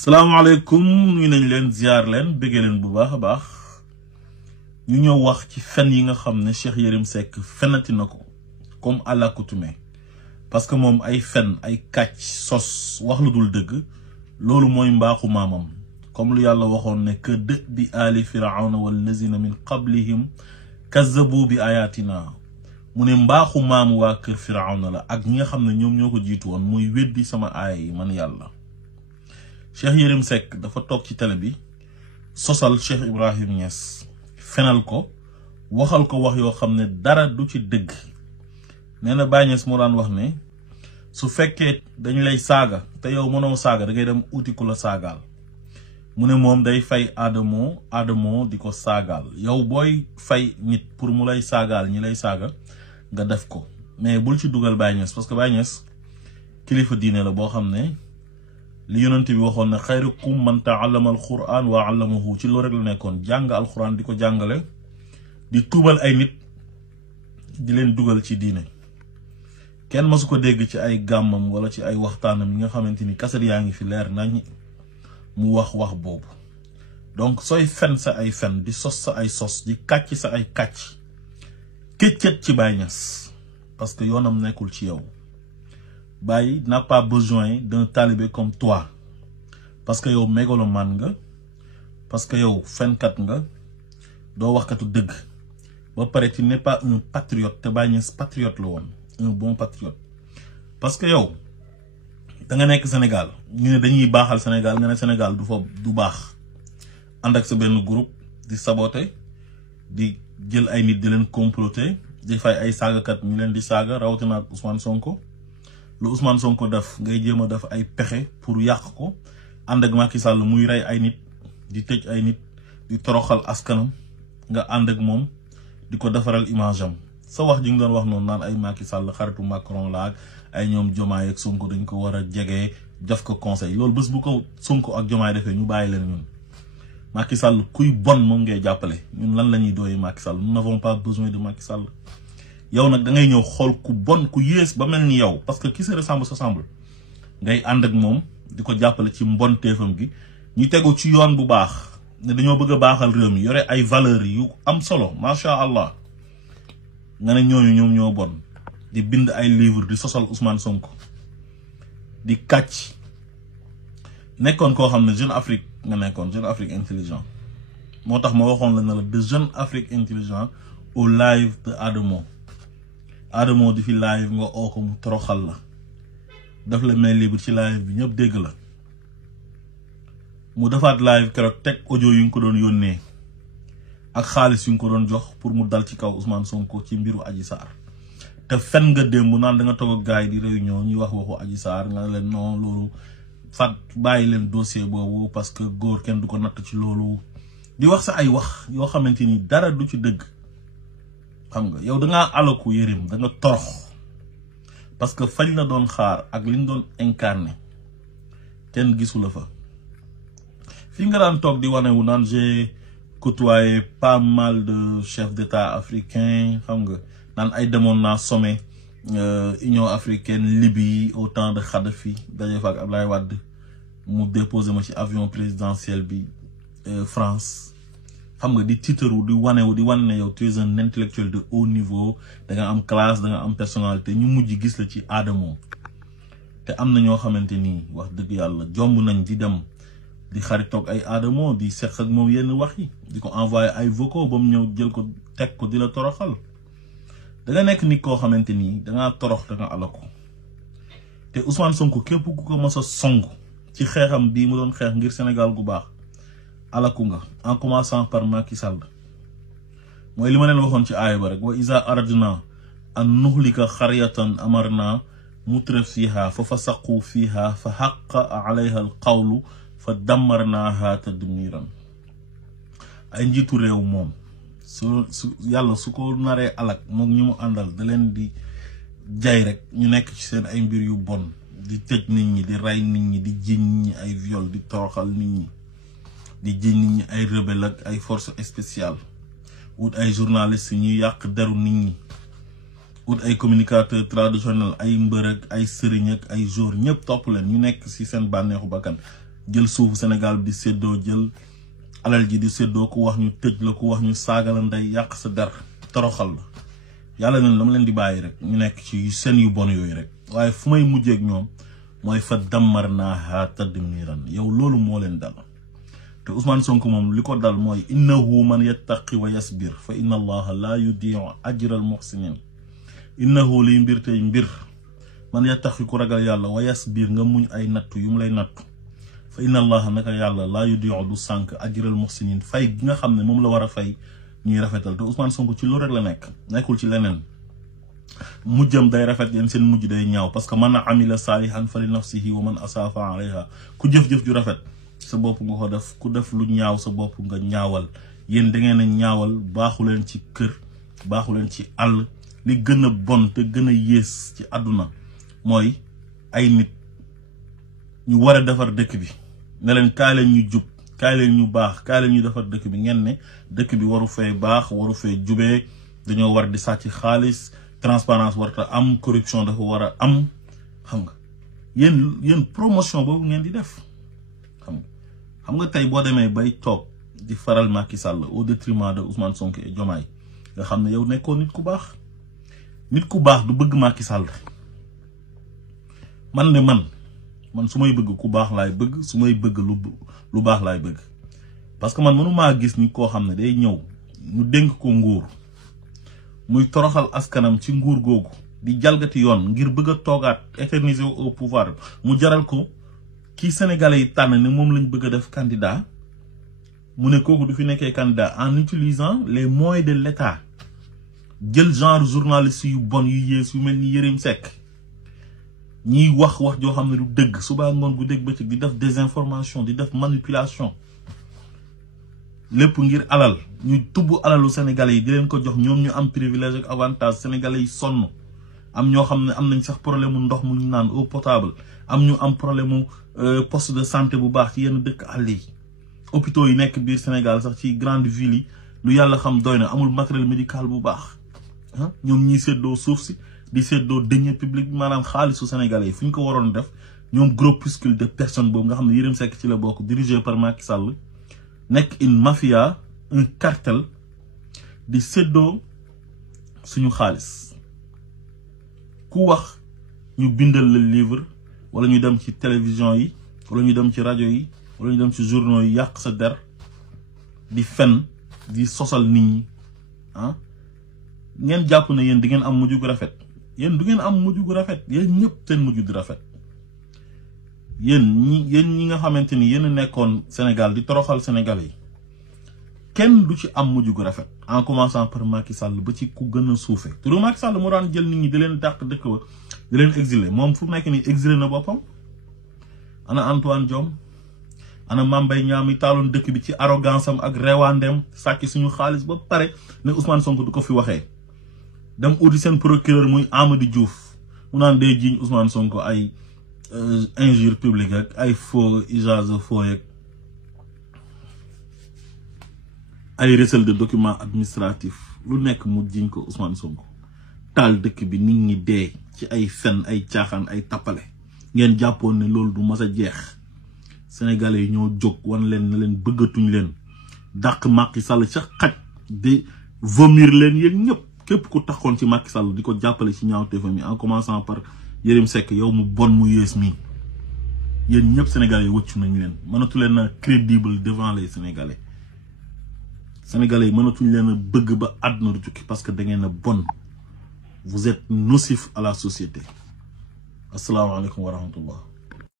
salaamaaleykum ñu nañ leen ziar leen bëggee leen bu baax a baax ñu ñëw wax ci fen yi nga xam ne Cheikh Yérim Seck fenati na ko comme à l'accoutumée parce que moom ay fen ay kàcc sos wax lu dul dëgg loolu mooy mbaaxu maamam comme lu yàlla waxoon ne que dë bi aali firawna wallazina min qablihim kazzabu bi ayatina mu ne mbaaxu maamu waa kër firawna la ak ñi nga xam ne ñoom ñoo ko jiitu woon muy weddi sama aaya yi man yàlla. Cheikh Yérim Seck dafa toog ci télé bi sosal Cheikh Ibrahim Niass fenal ko waxal ko wax yoo xam ne dara du ci dëgg nee na Baye Niass moo daan wax ne su fekkee dañ lay saaga te yow mënoo saaga da ngay dem uti ku la saagaal mu ne moom day fay Adamo di ko saagaal yow booy fay nit pour mu lay saagaal ñi lay saaga nga def ko mais bul ci dugal Baye Niass parce que Baye Niass kilifa diine la boo xam ne li yonent bi waxoon ne xayrukum man ta'allama al-Qur'an wa 'allamahu ci loolu rek la nekkoon jàng alquran di ko jàngale di tuubal ay nit di leen dugal ci diine kenn masu ko dégg ci ay gàmmam wala ci ay waxtaanam yi nga xamante ni kaset yaa ngi fi leer nañ mu wax boobu donc sooy fen sa ay fen di sos sa ay sos di kàcc sa ay kàcc këccët ci Baye Niass parce que yoonam nekkul ci yow Baye n'a pas besoin d'un talibé comme toi parce que yow mégalomane nga parce que yow fenkat nga doo waxkatu dëgg ba pare tu n'es pas un patriote te Baye Niass patriote la woon un bon patriote parce que yow da nga nekk Sénégal ñu ne dañuy baaxal Sénégal nga ne Sénégal du baax ànd ak sa benn groupe di saboter di jël ay nit di leen comploter di fay ay saagakat ñu leen di saaga rawatina ak Ousmane Sonko lu Ousmane Sonko def ngay jéem a def ay pexe pour yàq ko ànd ak Macky Sall muy rey ay nit di tëj ay nit di toroxal askanam nga ànd ak moom di ko defaral image am sa wax ji nga doon wax noonu naan ay Macky Sall xaritu Macron la ak ay ñoom Diomaye ak Sonko dañ ko war a jege def ko conseil loolu bés bu ko Sonko ak Diomaye defee ñu bàyyi leen ñun Macky Sall kuy bon moom ngay jàppale ñun lan la ñuy dooyee Macky Sall nous n'avons pas besoin de Macky Sall. yow nag da ngay ñëw xool ku bon ku yées ba mel ni yow parce que qui se ressemble s'assemble ngay ànd ak moom di ko jàppale ci mbon teefam gi ñu tegu ci yoon bu baax ne dañoo bëgg a baaxal réew mi yore ay valeurs yu am solo macha allah nga ne ñooñu ñoom ñoo bon di bind ay livre di sosal Ousmane Sonko di kàcc nekkoon koo xam ne Jeune Afrique nga nekkoon Jeune Afrique intelligent moo tax ma waxoon la ne la de Jeune Afrique intelligent au live de Adamo di fi live nga oo ko mu toroxal la daf la may libre ci live bi ñëpp dégg la mu defaat live keroog teg audio yu nga ko doon yónnee ak xaalis yu nga ko doon jox pour mu dal ci kaw Ousmane Sonko ci mbiru Adji Sarr te fen nga démb naan da nga toog ak gars yi di réunion ñuy wax waxu Adji Sarr nga leen non loolu fat bàyyi leen dossier boobu parce que góor kenn du ko natt ci loolu di wax sa ay wax yoo xamante ni dara du ci dëgg. xam nga yow da ngaa alaku Yérim da nga torox parce que fañ la doon xaar ak liñ doon incarné kenn gisu la fa fi nga daan toog di wane wu naan j'ai côtoyé pas mal de chefs d'État africains xam nga naan ay demoon naa sommet Union africaine Libye au temps de Kadhafi daje fa ak Abdoulaye Wade mu déposé ma ci avion présidentiel bi France. xam nga di tiitaru di wane ne yow tu es un intellectuel de haut niveau da nga am classe da nga am personnalité ñu mujj gis la ci Adamo te am na ñoo xamante ni wax dëgg yàlla jomb nañ di dem di xaritoog ay Adamo di seq ak moom yenn wax yi di ko envoyé ay vocaux ba mu ñëw jël ko teg ko di la toroxal da nga nekk nit koo xamante ni da ngaa torox da nga alako te Ousmane Sonko képp ku ko mës a song ci xeexam bii mu doon xeex ngir Sénégal gu baax. alaku nga en commençant par Macky Sall mooy li ma leen waxoon ci aaya ba rek wa iza aradna an nuhlika xaryatan amarna mutrafiha fa fasaqu fiha fa haqqa alayha al qawlu fa dammarnaha tadmiran ay njiitu réew moom su yàlla su ko naree alak moom ñi mu àndal da leen di jay rek ñu nekk ci seen ay mbir yu bon di tëj nit ñi di rey nit ñi di jiñ nit ñi ay viol di toroxal nit ñi di jiñ nit ñi ay rebelle ak ay force spéciale wut ay journalistes ñuy yàq deru nit ñi wut ay communicateurs traditionnels ay mbër ak ay sëriñ ak ay jour ñëpp topp leen ñu nekk ci seen bànneexu bakkan jël suufu Sénégal di séddoo, jël alal ji di séddoo, ku wax ñu tëj la, ku wax ñu saaga la ndey, yàq sa der, toroxal la. Yàlla na dama leen di bàyyi rek ñu nekk ci seen yu bon yooyu rek waaye fu may mujjee ak ñoom mooy fa dammarnaahaa tadmiiran. yow loolu moo leen dal te Ousmane Sonko moom li ko dal mooy innahu man yattaqi wa yasbir fa inna allaha laa yudii'u ajral muhsinin. innahu liy mbir tey mbir man yattaqi ku ragal yàlla wa yasbir nga muñ ay nattu yu mu lay nattu fa inna allaha naka yàlla laa yudii'u du sànk ajral muhsinin fay gi nga xam ne moom la war a fay ñuy rafetal te Ousmane Sonko ci loolu rek la nekk nekkul ci leneen. mujjam day rafet yéen seen mujj day ñaaw parce que man amila saalihan fa li nafsihi wa man asaafa alayha ku jëf-jëf ju rafet sa bopp nga ko def, ku def lu ñaaw sa bopp nga ñaawal. yéen da ngeen a ñaawal, baaxu leen ci kër, baaxu leen ci àll. li gën a bon te gën a yées ci àdduna mooy ay nit ñu war a defar dëkk bi ne leen kaay leen ñu jub, kaay leen ñu baax, kaay leen ñu defar dëkk bi, ngeen ne dëkk bi waru fee baax, waru fee jubee, dañoo war di sàcc xaalis, transparence warta am, corruption dafa war a am. xam nga yéen promotion boobu ngeen di def. xam nga tey boo demee bay toog di faral Macky Sall au détriment de Ousmane Sonko et Diomaye nga xam ne yow nekkoo nit ku baax. nit ku baax du bëgg Macky Sall. man su may bëgg ku baax laay bëgg, su may bëgg lu baax laay bëgg parce que man mënumaa gis ni koo xam ne day ñëw ñu dénk ko nguur muy toroxal askanam ci nguur googu di jalgati yoon ngir bëgg a toogaat éterniser au pouvoir mu jaral ko kii sénégalais yi tànn ne moom lañ bëgg a def candidat mu ne kooku du fi nekkee candidat en utilisant les moyens de l'État. jël genre journaliste yu bon yu yées yu mel ni Yérim Seck ñiy wax joo xam ne du dëgg suba ngoon gu dégg bëccëg di def désinformation, di def manipulation lépp ngir alal. ñu tubb alalu sénégalais yi di leen ko jox ñoom ñu am privilège ak avantage. sénégalais yi sonn, am ñoo xam ne am nañ sax problème mu ndox mu ñu naan eau potable, am ñu am problème mu poste de santé bu baax ci yenn dëkk àll yi. hôpitaux yi nekk biir Sénégal sax ci grande ville yi lu yàlla xam doy na, amul matériel médical bu baax. ñoom ñiy séddoo suuf si di séddoo deniers publics maanaam xaalisu sénégalais yi fu ñu ko waroon def ñoom groupuscule de personnes boobu nga xam ne Yérim Seck ci la bokk, dirigé par Macky Sall, nekk une mafia, un cartel di séddoo suñu xaalis. ku wax ñu bindal le livre wala ñu dem ci télévision yi wala ñu dem ci rajo yi wala ñu dem ci journaux yi yàq sa der di fen di sosal nit ñi ngeen jàpp ne yéen di ngeen am mujj gu rafet. yéen du ngeen am mujj gu rafet. yéen ñëpp seen mujj du rafet. yéen ñi nga xamante ni yéen a nekkoon Sénégal di toroxal Sénégalais yi kenn du ci am mujj gu rafet. en commençant par Macky Sall ba ci ku gën a suufe te du Macky Sall moo daan jël nit ñi di leen dàq dëkk ba di leen exiler moom fu nekk nii exilé na boppam. ana Antoine Diome, ana Mame Mbaye Niang mi taaloon dëkk bi ci arrogance am ak reewaandeem sàcc suñu xaalis ba pare ne Ousmane Sonko du ko fi waxee. dem uti seen procureur muy Amadou Diouf mu naan day jiiñ Ousmane Sonko ay injure publique ak ay faux usage de faux yeeg ay recel de documents administratifs lu nekk mu jiiñ ko Ousmane Sonko. taal dëkk bi nit ñi dee ci ay fen ay caaxaan ay tappale ngeen jàppoon ne loolu du mas a jeex. Sénégalais yi ñoo jóg wan leen ne leen bëggatuñ leen dàq Macky Sall ca xaj di vomir leen yéen ñëpp. képp ku taxoon ci Macky Sall di ko jàppale ci ñaawteefam yi en commençant par Yérim Seck yow mu bon mu yées mi yéen ñëpp sénégalais yi wëccu nañ leen mënatu leen a crédible devant les sénégalais yi mënatuñ leen a bëgg ba àdduna du tukki parce que da ngeen a bon. vous êtes nocif à la société. asalaamaaleykum wa rahmatullah.